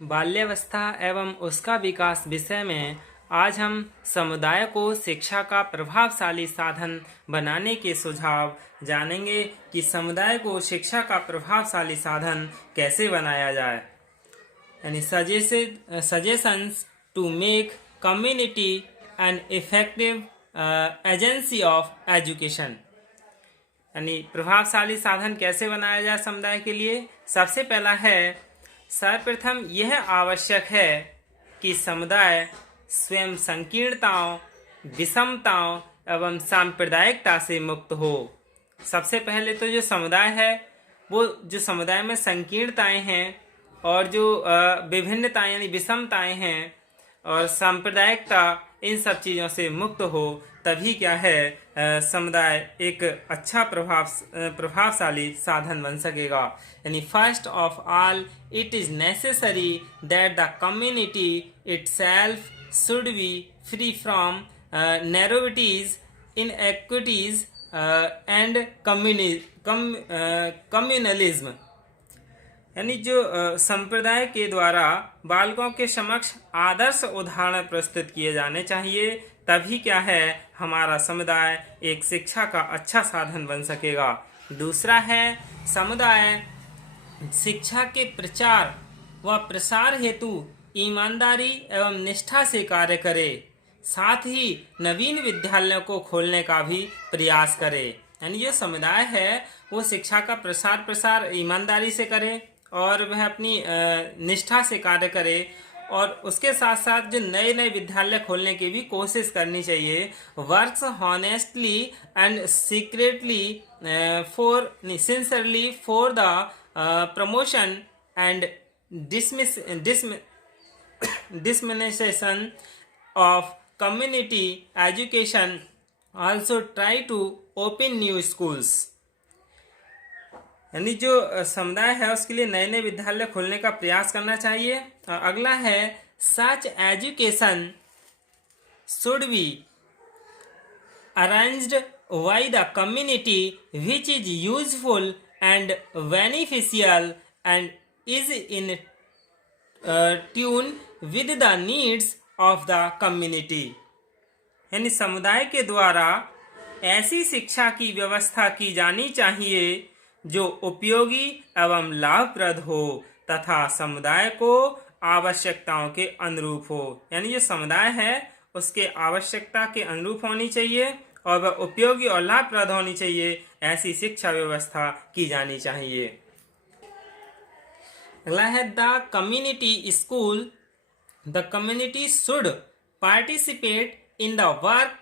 बाल्यावस्था एवं उसका विकास विषय में आज हम समुदाय को शिक्षा का प्रभावशाली साधन बनाने के सुझाव जानेंगे कि समुदाय को शिक्षा का प्रभावशाली साधन कैसे बनाया जाए। यानी suggestions to make community an effective agency of education. यानी प्रभावशाली साधन कैसे बनाया जाए समुदाय के लिए। सबसे पहला है, सर्वप्रथम यह आवश्यक है कि समुदाय स्वयं संकीर्णताओं, विषमताओं एवं सांप्रदायिकता से मुक्त हो। सबसे पहले तो जो समुदाय है वो जो समुदाय में संकीर्णताएं हैं और जो विभिन्नताएं यानी विषमताएं हैं और सांप्रदायिकता, इन सब चीज़ों से मुक्त हो, तभी क्या है समुदाय एक अच्छा प्रभावशाली साधन बन सकेगा। यानी first of all it is necessary that the community itself should be free from narrowities, inequities and communalism. यानी जो संप्रदाय के द्वारा बालकों के समक्ष आदर्श उदाहरण प्रस्तुत किए जाने चाहिए, तभी क्या है हमारा समुदाय एक शिक्षा का अच्छा साधन बन सकेगा। दूसरा है, समुदाय शिक्षा के प्रचार व प्रसार हेतु ईमानदारी एवं निष्ठा से कार्य करे, साथ ही नवीन विद्यालयों को खोलने का भी प्रयास करे। यानी जो समुदाय है वो शिक्षा का प्रसार ईमानदारी से करे और वह अपनी निष्ठा से कार्य करे, और उसके साथ साथ जो नए नए विद्यालय खोलने की भी कोशिश करनी चाहिए। Works honestly and secretly sincerely for the promotion and dissemination of community education. Also try to open new schools. यानी जो समुदाय है उसके लिए नए नए विद्यालय खोलने का प्रयास करना चाहिए। और अगला है, such education should be arranged by the community which is useful and beneficial and is in tune with the needs of the community. यानी समुदाय के द्वारा ऐसी शिक्षा की व्यवस्था की जानी चाहिए जो उपयोगी एवं लाभप्रद हो तथा समुदाय को आवश्यकताओं के अनुरूप हो। यानी जो समुदाय है उसके आवश्यकता के अनुरूप होनी चाहिए और वह उपयोगी और लाभप्रद होनी चाहिए। ऐसी शिक्षा व्यवस्था की जानी चाहिए। अगला है, the community school. The community should participate in the work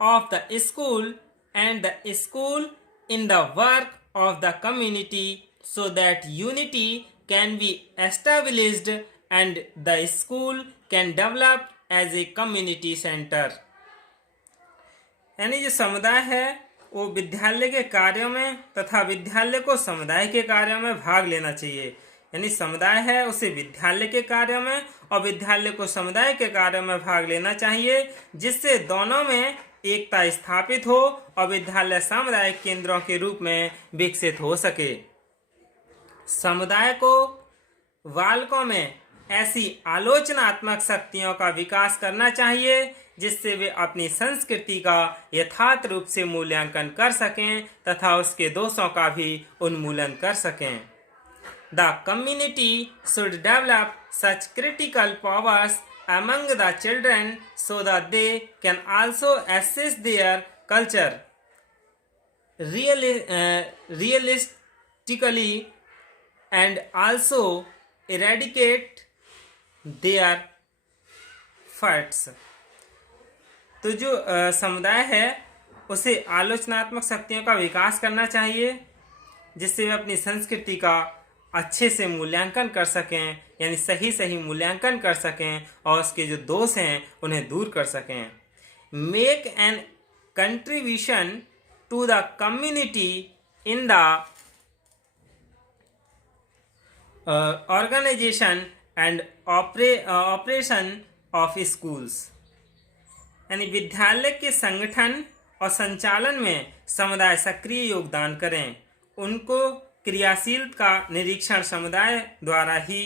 of the school and the school in the work of the community so that unity can be established and the school can develop as a community center. यानी जो समुदाय है वो विद्यालय के कार्यों में तथा विद्यालय को समुदाय के कार्यों में भाग लेना चाहिए। यानी समुदाय है उसे विद्यालय के कार्यों में और विद्यालय को समुदाय के कार्यों में भाग लेना चाहिए, जिससे दोनों में एकता स्थापित हो और विद्यालय सामुदायिक केंद्रों के रूप में विकसित हो सके। समुदाय को बालकों में ऐसी आलोचनात्मक शक्तियों का विकास करना चाहिए जिससे वे अपनी संस्कृति का यथार्थ रूप से मूल्यांकन कर सकें तथा उसके दोषों का भी उन्मूलन कर सकें। The community should develop such critical powers among the children so that they can also assess their culture realistically and also eradicate their faults. तो जो समुदाय है उसे आलोचनात्मक शक्तियों का विकास करना चाहिए जिससे वे अपनी संस्कृति का अच्छे से मूल्यांकन कर सकें, यानी सही मूल्यांकन कर सकें और उसके जो दोष हैं उन्हें दूर कर सकें। Make an contribution to the community in the organization and operation of schools. यानी विद्यालय के संगठन और संचालन में समुदाय सक्रिय योगदान करें। उनको क्रियाशील का निरीक्षण समुदाय द्वारा ही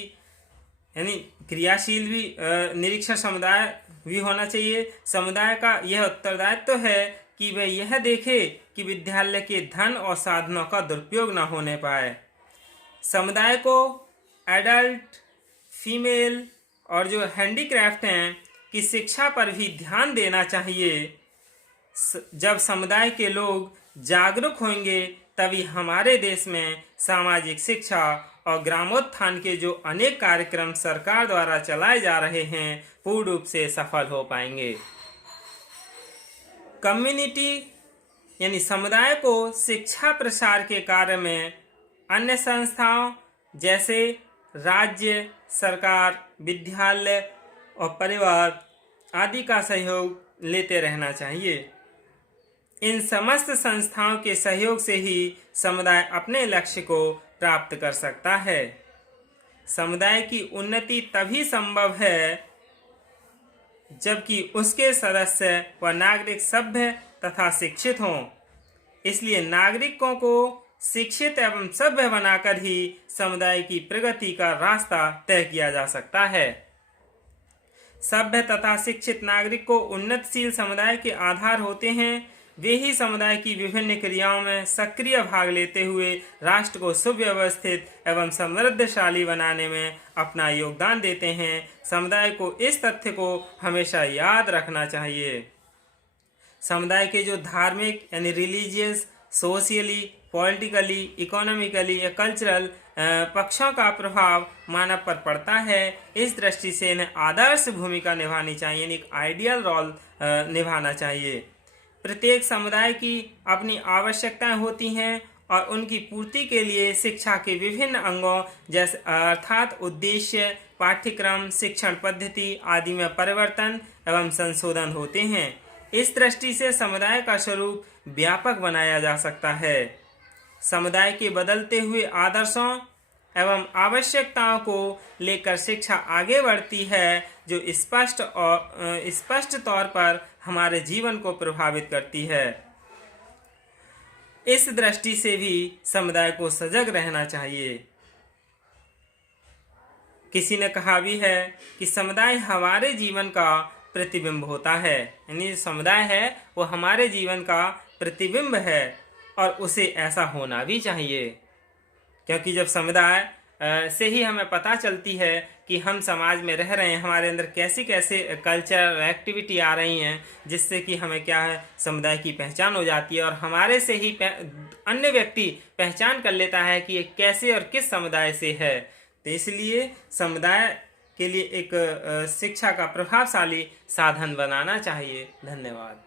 यानी क्रियाशील भी निरीक्षण समुदाय भी होना चाहिए। समुदाय का यह उत्तरदायित्व है कि वह यह देखे कि विद्यालय के धन और साधनों का दुरुपयोग न होने पाए। समुदाय को एडल्ट, फीमेल और जो हैंडीक्राफ्ट हैं की शिक्षा पर भी ध्यान देना चाहिए। जब समुदाय के लोग जागरूक होंगे तभी हमारे देश में सामाजिक शिक्षा और ग्रामोत्थान के जो अनेक कार्यक्रम सरकार द्वारा चलाए जा रहे हैं पूर्ण रूप से सफल हो पाएंगे। कम्युनिटी यानी समुदाय को शिक्षा प्रसार के कार्य में अन्य संस्थाओं जैसे राज्य सरकार, विद्यालय और परिवार आदि का सहयोग लेते रहना चाहिए। इन समस्त संस्थाओं के सहयोग से ही समुदाय अपने लक्ष्य को प्राप्त कर सकता है। समुदाय की उन्नति तभी संभव है जबकि उसके सदस्य व नागरिक सभ्य तथा शिक्षित हों। इसलिए नागरिकों को शिक्षित एवं सभ्य बनाकर ही समुदाय की प्रगति का रास्ता तय किया जा सकता है। सभ्य तथा शिक्षित नागरिक को उन्नतशील समुदाय के आधार होते हैं। वे ही समुदाय की विभिन्न क्रियाओं में सक्रिय भाग लेते हुए राष्ट्र को सुव्यवस्थित एवं समृद्धशाली बनाने में अपना योगदान देते हैं। समुदाय को इस तथ्य को हमेशा याद रखना चाहिए। समुदाय के जो धार्मिक यानी रिलीजियस, सोशियली, पॉलिटिकली, इकोनॉमिकली या कल्चरल पक्षों का प्रभाव मानव पर पड़ता है। इस दृष्टि से इन्हें आदर्श भूमिका निभानी चाहिए, यानी आइडियल रोल निभाना चाहिए। प्रत्येक समुदाय की अपनी आवश्यकताएं होती हैं और उनकी पूर्ति के लिए शिक्षा के विभिन्न अंगों जैसे अर्थात उद्देश्य, पाठ्यक्रम, शिक्षण पद्धति आदि में परिवर्तन एवं संशोधन होते हैं। इस दृष्टि से समुदाय का स्वरूप व्यापक बनाया जा सकता है। समुदाय के बदलते हुए आदर्शों एवं आवश्यकताओं को लेकर शिक्षा आगे बढ़ती है जो स्पष्ट तौर पर हमारे जीवन को प्रभावित करती है। इस दृष्टि से भी समुदाय को सजग रहना चाहिए। किसी ने कहा भी है कि समुदाय हमारे जीवन का प्रतिबिंब होता है, यानी समुदाय है वो हमारे जीवन का प्रतिबिंब है और उसे ऐसा होना भी चाहिए, क्योंकि जब समुदाय से ही हमें पता चलती है कि हम समाज में रह रहे हैं, हमारे अंदर कैसी कैसे कल्चर एक्टिविटी आ रही हैं जिससे कि हमें क्या है समुदाय की पहचान हो जाती है और हमारे से ही अन्य व्यक्ति पहचान कर लेता है कि ये कैसे और किस समुदाय से है। तो इसलिए समुदाय के लिए एक शिक्षा का प्रभावशाली साधन बनाना चाहिए। धन्यवाद।